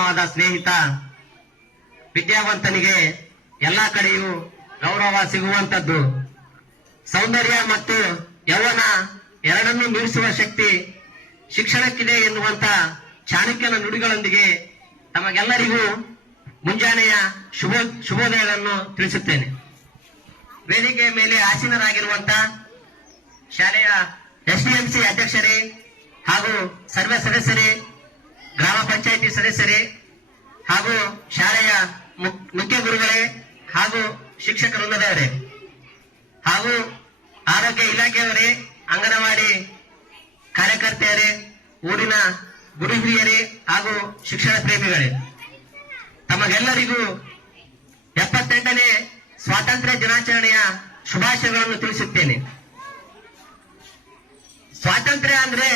ಉತ್ತಮವಾದ ಸ್ನೇಹಿತ. ವಿದ್ಯಾವಂತನಿಗೆ ಎಲ್ಲಾ ಕಡೆಯೂ ಗೌರವ ಸಿಗುವಂತದ್ದು. ಸೌಂದರ್ಯ ಮತ್ತು ಯೌವನ ಎರಡನ್ನೂ ಮೀರಿಸುವ ಶಕ್ತಿ ಶಿಕ್ಷಣಕ್ಕಿದೆ ಎನ್ನುವಂತ ಚಾಣಕ್ಯನ ನುಡಿಗಳೊಂದಿಗೆ ತಮಗೆಲ್ಲರಿಗೂ ಮುಂಜಾನೆಯ ಶುಭೋದಯಗಳನ್ನು ತಿಳಿಸುತ್ತೇನೆ. ವೇದಿಕೆ ಮೇಲೆ ಆಸೀನರಾಗಿರುವಂತ ಶಾಲೆಯ ಎಸ್ಡಿಎಂಸಿ ಅಧ್ಯಕ್ಷರೇ ಹಾಗೂ ಸರ್ವೆ ಸದಸ್ಯರೇ, ಗ್ರಾಮ ಪಂಚಾಯಿತಿ ಸದಸ್ಯರೇ ಹಾಗೂ ಶಾಲೆಯ ಮುಖ್ಯ ಗುರುಗಳೇ ಹಾಗೂ ಶಿಕ್ಷಕ ವೃಂದದವರೇ ಹಾಗೂ ಆರೋಗ್ಯ ಇಲಾಖೆಯವರೇ, ಅಂಗನವಾಡಿ ಕಾರ್ಯಕರ್ತೆಯರೇ, ಊರಿನ ಗುರು ಹಿರಿಯರೇ ಹಾಗೂ ಶಿಕ್ಷಣ ಪ್ರೇಮಿಗಳೇ, ತಮಗೆಲ್ಲರಿಗೂ 78ನೇ ಸ್ವಾತಂತ್ರ್ಯ ದಿನಾಚರಣೆಯ ಶುಭಾಶಯಗಳನ್ನು ತಿಳಿಸುತ್ತೇನೆ. ಸ್ವಾತಂತ್ರ್ಯ ಅಂದ್ರೆ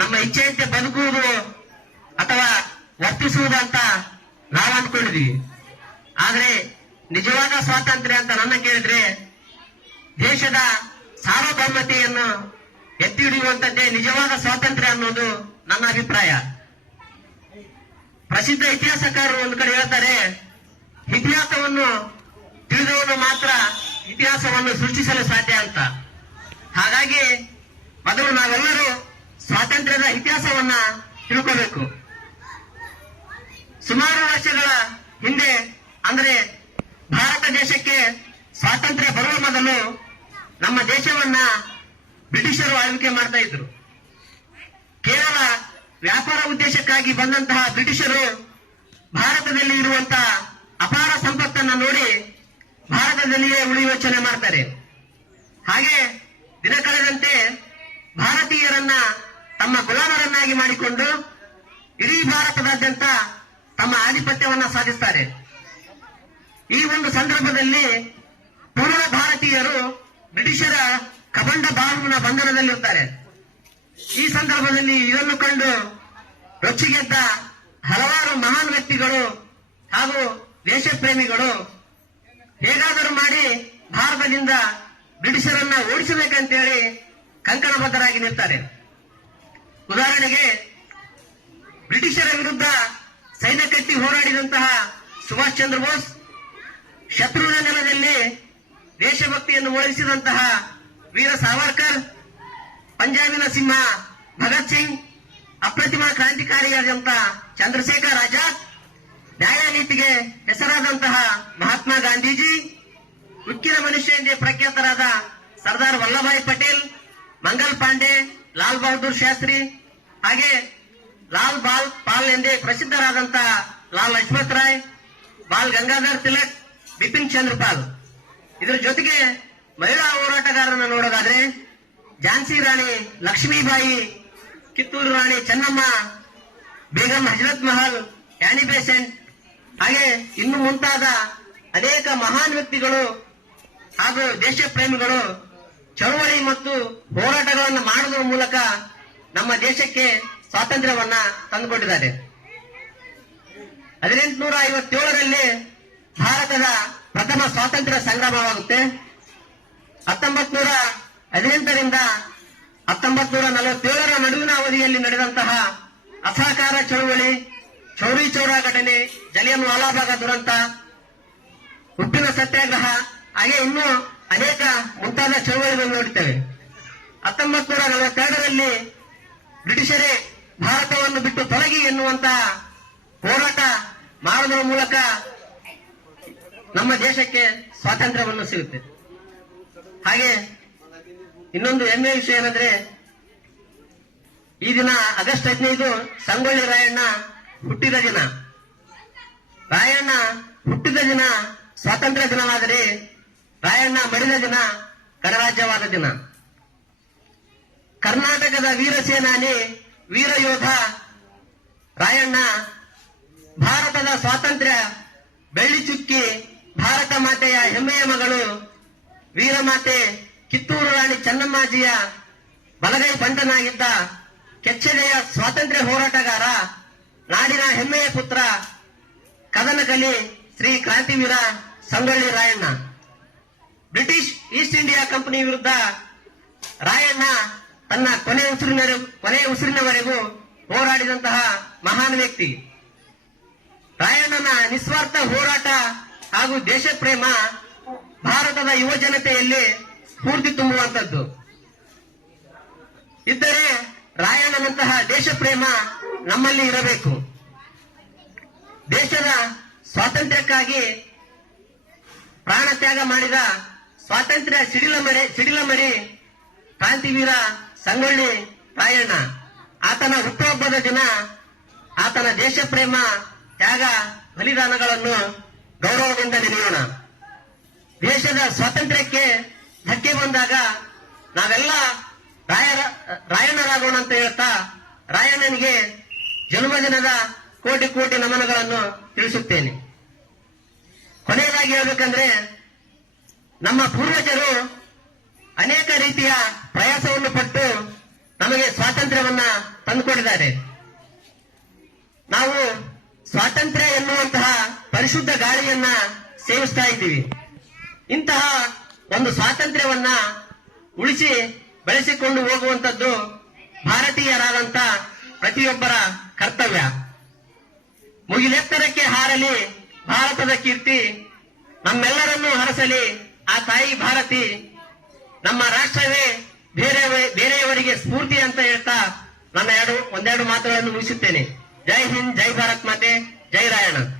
ನಮ್ಮ ಇಚ್ಛೆಯಂತೆ ಬದುಕುವುದು ಅಥವಾ ವರ್ತಿಸುವುದು ಅಂತ ನಾವು ಅಂದ್ಕೊಂಡಿದೀವಿ. ಆದ್ರೆ ನಿಜವಾದ ಸ್ವಾತಂತ್ರ್ಯ ಅಂತ ನನ್ನ ಕೇಳಿದ್ರೆ ದೇಶದ ಸಾರ್ವಭೌಮತೆಯನ್ನು ಎತ್ತಿ ಹಿಡಿಯುವಂತದ್ದೇ ನಿಜವಾದ ಸ್ವಾತಂತ್ರ್ಯ ಅನ್ನೋದು ನನ್ನ ಅಭಿಪ್ರಾಯ. ಪ್ರಸಿದ್ಧ ಇತಿಹಾಸಕಾರರು ಒಂದು ಕಡೆ ಹೇಳ್ತಾರೆ, ಇತಿಹಾಸವನ್ನು ತಿಳಿದವನು ಮಾತ್ರ ಇತಿಹಾಸವನ್ನು ಸೃಷ್ಟಿಸಲು ಸಾಧ್ಯ ಅಂತ. ಹಾಗಾಗಿ ಮೊದಲು ನಾವೆಲ್ಲರೂ ಸ್ವಾತಂತ್ರ್ಯದ ಇತಿಹಾಸವನ್ನ ತಿಳ್ಕೋಬೇಕು. ಸುಮಾರು ವರ್ಷಗಳ ಹಿಂದೆ ಅಂದ್ರೆ ಭಾರತ ದೇಶಕ್ಕೆ ಸ್ವಾತಂತ್ರ್ಯ ಬರುವ ಮೊದಲು ನಮ್ಮ ದೇಶವನ್ನ ಬ್ರಿಟಿಷರು ಆಳ್ವಿಕೆ ಮಾಡ್ತಾ ಇದ್ರು. ಕೇವಲ ವ್ಯಾಪಾರ ಉದ್ದೇಶಕ್ಕಾಗಿ ಬಂದಂತಹ ಬ್ರಿಟಿಷರು ಭಾರತದಲ್ಲಿ ಇರುವಂತಹ ಅಪಾರ ಸಂಪತ್ತನ್ನ ನೋಡಿ ಭಾರತದಲ್ಲಿಯೇ ಉಳಿಯುವ ಯೋಚನೆ ಮಾಡ್ತಾರೆ. ಹಾಗೆ ದಿನ ಕಳೆದಂತೆ ಭಾರತೀಯರನ್ನ ತಮ್ಮ ಗುಲಾಮರನ್ನಾಗಿ ಮಾಡಿಕೊಂಡು ಇಡೀ ಭಾರತದಾದ್ಯಂತ ತಮ್ಮ ಆಧಿಪತ್ಯವನ್ನ ಸಾಧಿಸ್ತಾರೆ. ಈ ಒಂದು ಸಂದರ್ಭದಲ್ಲಿ ಪೂರ್ವ ಭಾರತೀಯರು ಬ್ರಿಟಿಷರ ಕಬಂಡ ಬಾಹುವಿನ ಬಂಧನದಲ್ಲಿರುತ್ತಾರೆ. ಈ ಸಂದರ್ಭದಲ್ಲಿ ಇದನ್ನು ಕಂಡು ರೊಚ್ಚಿಗೆದ್ದ ಹಲವಾರು ಮಹಾನ್ ವ್ಯಕ್ತಿಗಳು ಹಾಗೂ ದೇಶ ಪ್ರೇಮಿಗಳು ಹೇಗಾದರೂ ಮಾಡಿ ಭಾರತದಿಂದ ಬ್ರಿಟಿಷರನ್ನ ಓಡಿಸಬೇಕಂತೇಳಿ ಕಂಕಣಬದ್ಧರಾಗಿ ನಿಲ್ತಾರೆ. ಉದಾಹರಣೆಗೆ ಬ್ರಿಟಿಷರ ವಿರುದ್ಧ ಸೈನ್ಯ ಕಟ್ಟಿ ಹೋರಾಡಿದಂತಹ ಸುಭಾಷ್ ಚಂದ್ರ ಬೋಸ್, ಶತ್ರುವಿನ ನೆಲದಲ್ಲಿ ದೇಶಭಕ್ತಿಯನ್ನು ಮೂಡಿಸಿದಂತಹ ವೀರ ಸಾವರ್ಕರ್, ಪಂಜಾಬಿನ ಸಿಂಹ ಭಗತ್ ಸಿಂಗ್, ಅಪ್ರತಿಮ ಕ್ರಾಂತಿಕಾರಿಯಾದಂತಹ ಚಂದ್ರಶೇಖರ್ ಆಜಾದ್, ನ್ಯಾಯ ನೀತಿಗೆ ಹೆಸರಾದಂತಹ ಮಹಾತ್ಮ ಗಾಂಧೀಜಿ, ಉಕ್ಕಿನ ಮನುಷ್ಯ ಎಂದೇ ಪ್ರಖ್ಯಾತರಾದ ಸರ್ದಾರ್ ವಲ್ಲಭಾಯ್ ಪಟೇಲ್, ಮಂಗಲ್ ಪಾಂಡೆ, ಲಾಲ್ ಬಹದ್ದೂರ್ ಶಾಸ್ತ್ರಿ, ಹಾಗೆ ಲಾಲ್ ಬಾಲ್ ಪಾಲ್ ಎಂದೇ ಪ್ರಸಿದ್ಧರಾದಂತಹ ಲಾಲ್ ಲಜಪತ್ ರಾಯ್, ಬಾಲ್ ಗಂಗಾಧರ್ ತಿಲಕ್, ಬಿಪಿನ್ ಚಂದ್ರ ಪಾಲ್. ಇದರ ಜೊತೆಗೆ ಮಹಿಳಾ ಹೋರಾಟಗಾರರನ್ನು ನೋಡೋದಾದ್ರೆ ಝಾನ್ಸಿ ರಾಣಿ ಲಕ್ಷ್ಮೀಬಾಯಿ, ಕಿತ್ತೂರು ರಾಣಿ ಚೆನ್ನಮ್ಮ, ಬೇಗಂ ಹಜರತ್ ಮಹಲ್, ಆನಿ ಬೆಸೆಂಟ್, ಹಾಗೆ ಇನ್ನು ಮುಂತಾದ ಅನೇಕ ಮಹಾನ್ ವ್ಯಕ್ತಿಗಳು ಹಾಗೂ ದೇಶ ಪ್ರೇಮಿಗಳು ಚಳವಳಿ ಮತ್ತು ಹೋರಾಟಗಳನ್ನು ಮಾಡುವುದರ ಮೂಲಕ ನಮ್ಮ ದೇಶಕ್ಕೆ ಸ್ವಾತಂತ್ರ್ಯವನ್ನ ತಂದುಕೊಂಡಿದ್ದಾರೆ. 1857ರಲ್ಲಿ ಭಾರತದ ಪ್ರಥಮ ಸ್ವಾತಂತ್ರ್ಯ ಸಂಗ್ರಾಮವಾಗುತ್ತೆ. 1918ರಿಂದ 1947ರ ನಡುವಿನ ಅವಧಿಯಲ್ಲಿ ನಡೆದಂತಹ ಅಸಹಕಾರ ಚಳವಳಿ, ಚೌರಿ ಚೌರಾ ಘಟನೆ, ಜಲಿಯನ್ ವಾಲಾಬಾಗ್ ದುರಂತ, ಉಪ್ಪಿನ ಸತ್ಯಾಗ್ರಹ, ಹಾಗೆ ಇನ್ನೂ ಅನೇಕ ಮುಂತಾದ ಚಳವಳಿಗಳನ್ನು ನೋಡುತ್ತೇವೆ. 1942ರಲ್ಲಿ ಬ್ರಿಟಿಷರೇ ಭಾರತವನ್ನು ಬಿಟ್ಟು ತೊಲಗಿ ಎನ್ನುವಂತಹ ಹೋರಾಟ ಮಾಡುವುದರ ಮೂಲಕ ನಮ್ಮ ದೇಶಕ್ಕೆ ಸ್ವಾತಂತ್ರ್ಯವನ್ನು ಸಿಗುತ್ತೆ. ಹಾಗೆ ಇನ್ನೊಂದು ಹೆಮ್ಮೆಯ ವಿಷಯ ಏನಂದ್ರೆ ಈ ದಿನ ಆಗಸ್ಟ್ 15 ಸಂಗೊಳ್ಳಿ ರಾಯಣ್ಣ ಹುಟ್ಟಿದ ದಿನ. ರಾಯಣ್ಣ ಹುಟ್ಟಿದ ದಿನ ಸ್ವಾತಂತ್ರ್ಯ ದಿನವಾದರೆ ರಾಯಣ್ಣ ಮಡಿದ ದಿನ ಗಣರಾಜ್ಯವಾದ ದಿನ. ಕರ್ನಾಟಕದ ವೀರ ಸೇನಾನಿ, ವೀರ ಯೋಧ ರಾಯಣ್ಣ ಭಾರತದ ಸ್ವಾತಂತ್ರ್ಯ ಬೆಳ್ಳಿ ಚುಕ್ಕಿ, ಭಾರತ ಮಾತೆಯ ಹೆಮ್ಮೆಯ ಮಗಳು, ವೀರಮಾತೆ ಕಿತ್ತೂರು ರಾಣಿ ಚೆನ್ನಮ್ಮಾಜಿಯ ಬಲಗೈ ಬಂಟನಾಗಿದ್ದ ಕೆಚ್ಚೆದೆಯ ಸ್ವಾತಂತ್ರ್ಯ ಹೋರಾಟಗಾರ, ನಾಡಿನ ಹೆಮ್ಮೆಯ ಪುತ್ರ, ಕದನಕಲಿ ಶ್ರೀ ಕ್ರಾಂತಿವೀರ Sangolli Rayanna. British East India company ವಿರುದ್ಧ ರಾಯಣ್ಣ ತನ್ನ ಕೊನೆಯ ಉಸಿರಿನವರೆಗೂ ಹೋರಾಡಿದಂತಹ ಮಹಾನ್ ವ್ಯಕ್ತಿ. ರಾಯಣ್ಣನ ನಿಸ್ವಾರ್ಥ ಹೋರಾಟ ಹಾಗೂ ದೇಶ ಪ್ರೇಮ ಭಾರತದ ಯುವ ಜನತೆಯಲ್ಲಿ ಸ್ಫೂರ್ತಿ ತುಂಬುವಂತದ್ದು. ಇದ್ದರೆ ರಾಯಣ್ಣನಂತಹ ದೇಶ ಪ್ರೇಮ ನಮ್ಮಲ್ಲಿ ಇರಬೇಕು. ದೇಶದ ಸ್ವಾತಂತ್ರ್ಯಕ್ಕಾಗಿ ಪ್ರಾಣ ತ್ಯಾಗ ಮಾಡಿದ ಸ್ವಾತಂತ್ರ್ಯ ಸಿಡಿಲಮರಿ ಕ್ರಾಂತಿವೀರ ಸಂಗೊಳ್ಳಿ ರಾಯಣ್ಣ. ಆತನ ಹುಟ್ಟುಹಬ್ಬದ ದಿನ ಆತನ ದೇಶ ಪ್ರೇಮ ತ್ಯಾಗ ಬಲಿದಾನಗಳನ್ನು ಗೌರವದಿಂದ ನೆನೆಯೋಣ. ದೇಶದ ಸ್ವಾತಂತ್ರ್ಯಕ್ಕೆ ಧಕ್ಕೆ ಬಂದಾಗ ನಾವೆಲ್ಲ ರಾಯಣ್ಣರಾಗೋಣ ಅಂತ ಹೇಳ್ತಾ ರಾಯಣ್ಣನಿಗೆ ಜನ್ಮದಿನದ ಕೋಟಿ ಕೋಟಿ ನಮನಗಳನ್ನು ತಿಳಿಸುತ್ತೇನೆ. ಕೊನೆಯದಾಗಿ ಹೇಳಬೇಕಂದ್ರೆ, ನಮ್ಮ ಪೂರ್ವಜರು ಅನೇಕ ರೀತಿಯ ಪ್ರಯಾಸವನ್ನು ಪಟ್ಟು ನಮಗೆ ಸ್ವಾತಂತ್ರ್ಯವನ್ನ ತಂದುಕೊಟ್ಟಿದ್ದಾರೆ. ನಾವು ಸ್ವಾತಂತ್ರ್ಯ ಎನ್ನುವಂತಹ ಪರಿಶುದ್ಧ ಗಾಳಿಯನ್ನ ಸೇವಿಸ್ತಾ ಇದ್ದೀವಿ. ಇಂತಹ ಒಂದು ಸ್ವಾತಂತ್ರ್ಯವನ್ನ ಉಳಿಸಿ ಬೆಳೆಸಿಕೊಂಡು ಹೋಗುವಂತದ್ದು ಭಾರತೀಯರಾದಂತ ಪ್ರತಿಯೊಬ್ಬರ ಕರ್ತವ್ಯ. ಮುಗಿಲೆತ್ತರಕ್ಕೆ ಹಾರಲಿ ಭಾರತದ ಕೀರ್ತಿ, ನಮ್ಮೆಲ್ಲರನ್ನೂ ಹರಸಲಿ ಆ ತಾಯಿ ಭಾರತಿ, ನಮ್ಮ ರಾಷ್ಟ್ರವೇ ಬೇರೆಯವರಿಗೆ ಸ್ಫೂರ್ತಿ ಅಂತ ಹೇಳ್ತಾ ನನ್ನ ಒಂದೆರಡು ಮಾತುಗಳನ್ನು ಮುಗಿಸುತ್ತೇನೆ. ಜೈ ಹಿಂದ್, ಜೈ ಭಾರತ್ ಮಾತೆ, ಜೈ ರಾಯಣ್ಣ.